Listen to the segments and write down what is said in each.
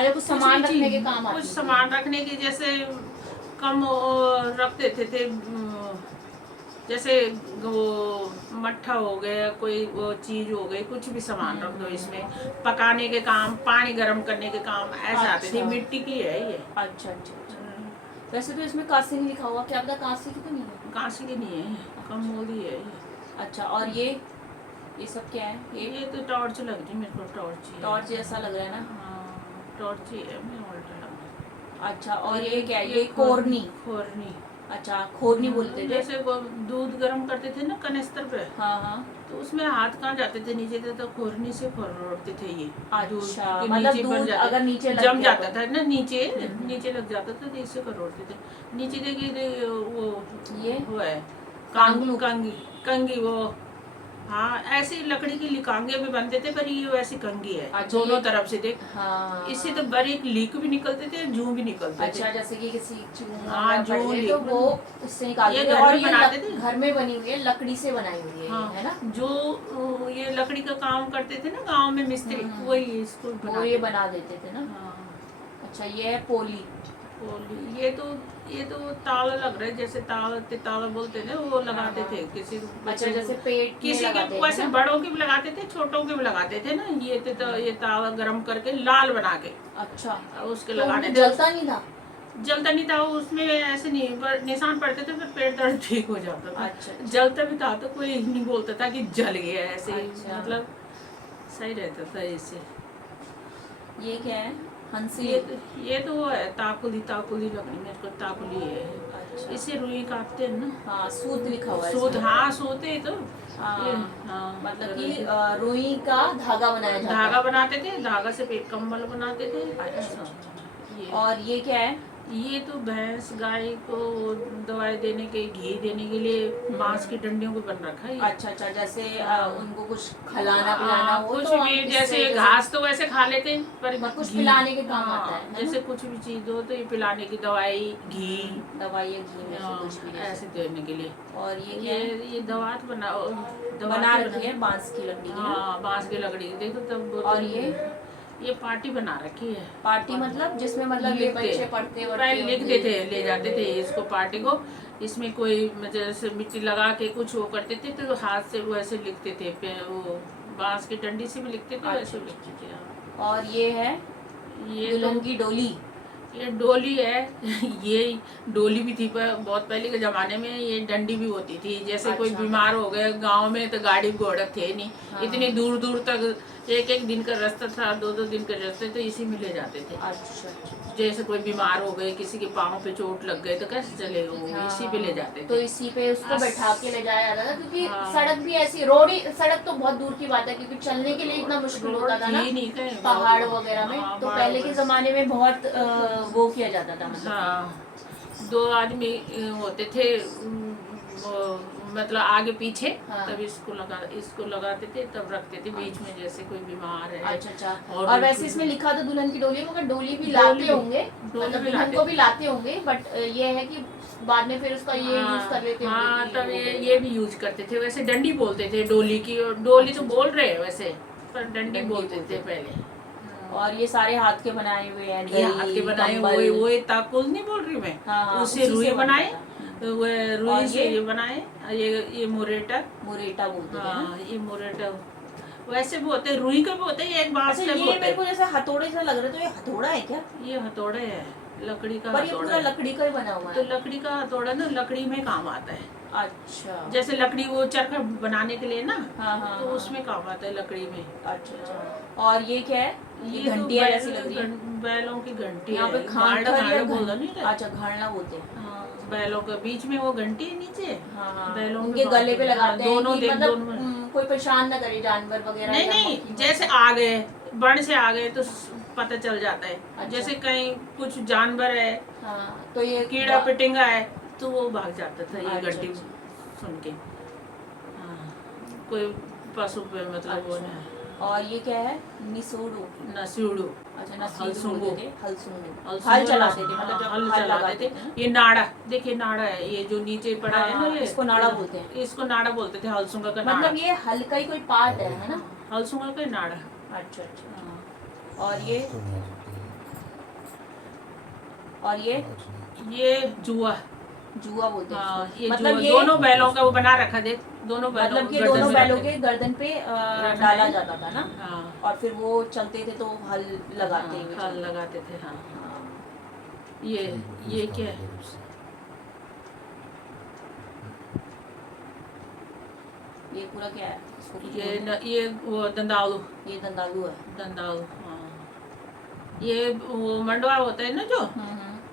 अरे कुछ सामान रखने के काम कुछ आती सामान रखने की, जैसे कम रख देते थे, जैसे वो मट्ठा हो गया, कोई वो चीज हो गई, कुछ भी सामान रख दो इसमें, पकाने के काम, पानी गर्म करने के काम, ऐसे आते थे। अच्छा। मिट्टी की है ये। अच्छा अच्छा अच्छा। वैसे तो इसमें कांसी नहीं लिखा हुआ, क्या पता कांसी की तो नहीं है। कांसी की नहीं है, कम मोदी है ये। अच्छा, और ये सब क्या है? ये तो टॉर्च लग रही मेरे को, टॉर्च ही है। टॉर्च जैसा लग रहा है ना। हाँ, टॉर्च ही है, मैं उल्टा लगा। अच्छा, और ये क्या है? ये कोरनी। खोरनी। अच्छा, खोरनी बोलते थे। जैसे वो दूध गर्म करते थे ना कनेस्तर पे, हाँ हाँ। तो उसमें हाथ कहाँ जाते थे नीचे थे, तो खोरनी से खोरते थे ये। अच्छा, के मतलब नीचे दूध अगर नीचे लग जम गया जाता तो। था ना नीचे, नीचे लग जाता था, तो इससे करोड़ते थे। नीचे देखिए वो ये वो है कांगलू। कंगी, कंगी वो। हाँ, ऐसी लकड़ी की लिकांगे भी बनते थे, पर ये वैसी कंगी है। अच्छा, दोनों तरफ से देख, हाँ। इससे तो बारीक लीक भी निकलते थे, जू भी निकलते थे। अच्छा, जैसे कि किसी चूहों हाँ, या जू पड़े तो लीक वो उससे निकालते ये थे। घर और में ये बनाते थे। घर में बनी हुई है, लकड़ी से बनाई हुई है। हाँ, है ना। जो ये लकड़ी का काम करते थे ना गांव में मिस्त्री, वही इसको वो ये बना देते थे ना। हाँ। अच्छा, ये है पोली। पोली, ये तो ताला लग रहा है, जैसे ताला बोलते थे, वो लगाते थे किसी अच्छा, जैसे पेट में किसी के, लगाते हैं वैसे ना? बड़ों के भी लगाते थे, छोटों के भी लगाते थे ना। ये तो ये ताला गर्म करके लाल बना के, अच्छा, उसके तो लगाने थे। जलता नहीं था? जलता नहीं था उसमें, ऐसे नहीं, पर निशान पड़ते थे, फिर पेट दर्द ठीक हो जाता था। अच्छा। जलता भी था तो कोई नहीं बोलता था कि जल गया, ऐसे ही, अच्छा। मतलब सही रहता था इससे। ये क्या है? हंसी। ये तो वो है ताकुली लकड़ी, मेरे को ताकुली है। अच्छा। इससे रुई काटते हैं ना। हाँ, सूत लिखा हुआ है सूत, इसमें। हाँ सूत ही तो। हाँ, हाँ, मतलब कि रुई का धागा बनाया जाता धागा है। बनाते थे, धागा से पेट कंबल बनाते थे। अच्छा। ये और ये क्या है? ये तो भैंस गाय को दवाई देने के, घी देने के लिए बांस की डंडियों को बन रखा है ये। अच्छा अच्छा, जैसे उनको कुछ खिलाना पिलाना हो कुछ तो हम भी, इससे जैसे घास तो वैसे खा लेते हैं, पर कुछ घी, पिलाने के काम हाँ, आता है ना? जैसे कुछ भी चीज हो तो ये पिलाने की, दवाई, घी, दवाई या घी में से कुछ भी दे ऐसे देने के लिए। सकते। और ये क्या है? ये दवात बना रखी है बांस की लकड़ी की ना? हाँ, बांस की लकड़ी देखो तब। और ये पार्टी बना रखी है। पार्टी मतलब जिसमें मतलब ये बच्चे पढ़ते पहले लिखते थे, ले जाते थे इसको पार्टी को। इसमें कोई जैसे मिट्टी लगा के कुछ वो करते थे, तो हाथ से वो ऐसे लिखते थे, वो बांस की डंडी से भी लिखते थे, वैसे लिखते थे। और ये है ये दुल्हन की डोली। ये डोली है। ये डोली भी थी, पर बहुत पहले के जमाने में ये डंडी भी होती थी। जैसे कोई बीमार हो गए गांव में, तो गाड़ी घोड़ा थे नहीं, इतनी दूर दूर तक, एक दिन का रास्ता था, दो दिन का रास्ते, तो इसी में ले जाते थे। अच्छा। जैसे कोई बीमार हो गए, किसी के पाँव पे चोट लग गए, तो कैसे चले, वो इसी पे ले जाते थे। तो इसी पे उसको बैठा के ले जाया जाता था, क्योंकि सड़क भी ऐसी, रोड ही, सड़क तो बहुत दूर की बात है, क्योंकि चलने के लिए इतना मुश्किल होता था ना पहाड़ वगैरह में। तो पहले के जमाने में बहुत वो किया जाता था, मतलब हाँ, 2 आदमी होते थे, मतलब आगे पीछे, तब इसको लगाते थे, तब रखते थे बीच में, जैसे कोई बीमार है। अच्छा अच्छा। और वैसे इसमें लिखा तो दुल्हन की डोली, मगर डोली भी लाते होंगे, मतलब दुल्हन को भी लाते होंगे, बट ये है कि बाद में फिर उसका ये यूज कर लेते होंगे। हाँ, तब ये भी यूज करते थे। वैसे डंडी बोलते थे डोली की, और डोली तो बोल रहे हैं वैसे, पर डंडी बोलते थे पहले। और ये सारे हाथ के बनाए हुए हैं, ये हाथ के बनाए हुए, वो ताकुल नहीं बोल रही मैं। हाँ, उससे रुई बनाए, रुई से ये बनाए, ये मोरेटा बोलते हैं। हाँ, ये मोरेटा वैसे भी होते, रुई का भी होता है, एक बांस का भी होता है। मेरे को जैसे हथौड़े से लग रहा है, तो ये हथौड़ा है क्या? ये हथौड़े है, लकड़ी का पर ये पूरा लकड़ी का ही बना हुआ है। तो लकड़ी का हथौड़ा ना, लकड़ी में काम आता है। अच्छा। जैसे लकड़ी वो चरखा बनाने के लिए ना, हाँ, तो उसमें काम आता है लकड़ी में। अच्छा। और ये क्या है? ये घंटियाँ तो जैसी लग रही है। बैलों की घंटी यहाँ पे है। घाड़ला बोलता नहीं था। अच्छा, घाड़ला बोलते हैं। हाँ, बैलों के बीच में वो घंटी है नीचे। हाँ, बैलों उनके गले पे लगाते हैं दोनों, कि मतलब कोई परेशान ना करे, जानवर वगैरह। नहीं, जैसे आ गए, बण से आ गए तो पता चल जाता है। अच्छा। जैसे कहीं कुछ जानवर है, तो ये कीड़ा पिटिंगा है, तो वो भाग जाता था ये अच्छा, घंटी सुन के। कोई पशु पे मतलब वो नहीं। और ये क्या है? नसीड़ू। अच्छा, हलसुंगू। हल चलाते थे, मतलब हल चलाते थे। ये नाड़ा, देखिए नाड़ा है, ये जो नीचे पड़ा है ना, ये इसको नाड़ा बोलते हैं। इसको नाड़ा बोलते थे, हलसुंगा का नाड़ा। मतलब ये हल का ही कोई पार्ट है ना? हलसुंगा का नाड़ा। अच्छा अच्छा। और ये और ये जुआ बोलते हैं हाँ, इसको। ये मतलब जुआ, ये दोनों बैलों का वो बना रखा दे, दोनों बैलों मतलब ये गर्दन दोनों में बैलों रखते के गर्दन पे रखना डाला है। जाता था ना, हाँ और फिर वो चलते थे तो हल लगाते हाँ, हुए हल चलते थे। लगाते थे हाँ। हाँ। ये क्या है? ये पूरा क्या है इसको कुछ ये बोलते हैं? ये वो दंदालू, ये दंदालू है। दंदालू हाँ। ये वो मंडवा होता है ना जो,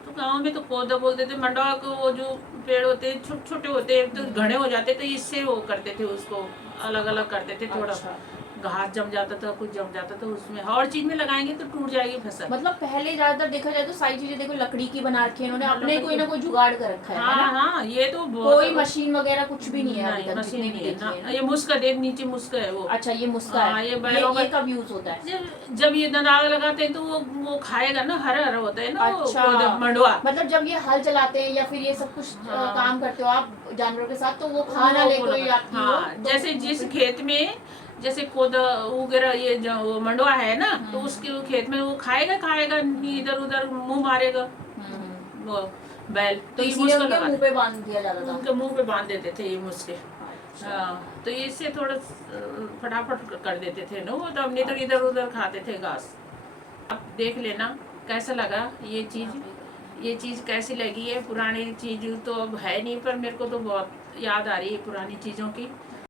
तो गांव में तो पौधा बोलते थे, मंडवा को वो जो पेड़ होते हैं छोटे छोटे होते हैं तो घने हो जाते, तो इससे वो करते थे उसको, अलग अलग करते थे थोड़ा। अच्छा। घास जम जाता था, कुछ जम जाता था उसमें, और चीज में लगाएंगे तो टूट जाएगी फसल। मतलब पहले ज्यादातर देखा जाए तो सारी चीजें देखो लकड़ी की बना रखी है इन्होंने, हाँ, अपने लकड़ी कोई ना की। कोई जुगाड़ कर रखा है हाँ ना। हाँ, ये तो बहुत कोई मशीन वगैरह कुछ भी नहीं है अभी नहीं, तक मशीन जितने भी नहीं है देखी ना। है ना। ये मुस्का देख, नीचे मुस्का है वो। अच्छा ये मुस्का हाँ, है। ये बैलों ये का कब यूज होता है? जब ये दंदाल लगाते हैं तो वो खाएगा ना, हरा हरा होता है ना अच्छा। वो मंडवा। मतलब जब ये हल चलाते हैं या फिर ये सब कुछ हाँ। काम करते हो आप जानवरों के साथ, तो वो खाना लेके कोई आपकी हो हाँ, तो जैसे जिस खेत में जैसे कोदा वगैरह ये जो वो मंडवा है ना, तो उसके खेत में वो खाएगा इधर उधर मुंह मारेगा वो बैल, तो ये इसीलिए मुस्का उनके लगा मुंह पे बांध दिया जाता था। उनके मुंह पे बांध देते थे ये मुस्के। अच्छा। हाँ, तो इससे थोड़ा फटाफट कर देते थे ना वो, तो अब नहीं तो इधर उधर खाते थे घास। आप देख लेना कैसा लगा ये चीज़ कैसी लगी है। पुरानी चीज़ तो अब है नहीं, पर मेरे को तो बहुत याद आ रही है पुरानी चीज़ों की।